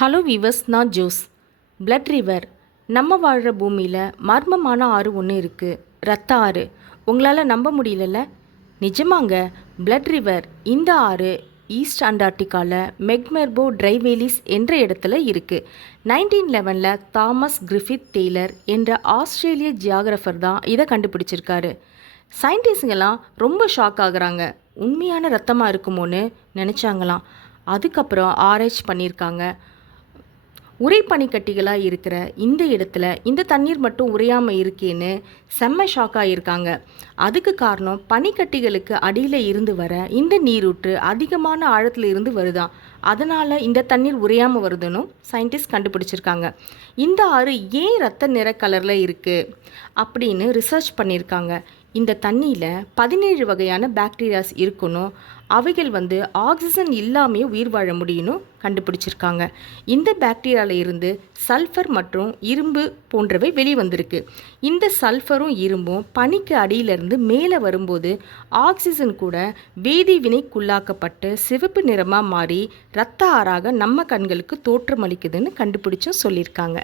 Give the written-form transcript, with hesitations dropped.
Hello viewers, நான் Jose. Blood river. நம்ம வாழ்கிற பூமியில் மர்மமான ஆறு ஒன்று இருக்குது, ரத்த ஆறு. உங்களால் நம்ப முடியலல்ல? நிஜமாங்க, பிளட் ரிவர். இந்த ஆறு ஈஸ்ட் அண்டார்டிகாவில் மெக்மெர்போ ட்ரைவேலிஸ் என்ற இடத்துல இருக்குது. 1911 தாமஸ் கிரிஃபித் டெய்லர் என்ற ஆஸ்திரேலிய ஜியாகிரஃபர் தான் இதை கண்டுபிடிச்சிருக்காரு. சயின்டிஸ்டுங்கெல்லாம் ரொம்ப ஷாக் ஆகுறாங்க. உண்மையான ரத்தமாக இருக்குமோன்னு நினச்சாங்களாம். அதுக்கப்புறம் ஆராய்ச்சி பண்ணியிருக்காங்க. உறைபனிக்கட்டிகளாக இருக்கிற இந்த இடத்துல இந்த தண்ணீர் மட்டும் உறையாமல் இருக்கேன்னு செம்ம ஷாக்காக இருக்காங்க. அதுக்கு காரணம் பனிக்கட்டிகளுக்கு அடியில் இருந்து வர இந்த நீரூற்று அதிகமான ஆழத்தில் இருந்து வருதான். அதனால் இந்த தண்ணீர் உறையாமல் வருதுன்னு சயின்டிஸ்ட் கண்டுபிடிச்சிருக்காங்க. இந்த ஆறு ஏன் ரத்த நிற கலரில் இருக்குது அப்படின்னு ரிசர்ச் பண்ணியிருக்காங்க. இந்த தண்ணியில் 17 வகையான பாக்டீரியாஸ் இருக்கணும். அவைகள் ஆக்சிஜன் இல்லாமே உயிர் வாழ முடியும்னு கண்டுபிடிச்சிருக்காங்க. இந்த பாக்டீரியாவில் இருந்து சல்ஃபர் மற்றும் இரும்பு போன்றவை வெளிவந்திருக்கு. இந்த சல்ஃபரும் இரும்பும் பனிக்கு அடியிலிருந்து மேலே வரும்போது ஆக்சிஜன் கூட வேதி வினைக்குள்ளாக்கப்பட்டு சிவப்பு நிறமாக மாறி இரத்த ஆறாக நம்ம கண்களுக்கு தோற்றமளிக்குதுன்னு கண்டுபிடிச்சும் சொல்லியிருக்காங்க.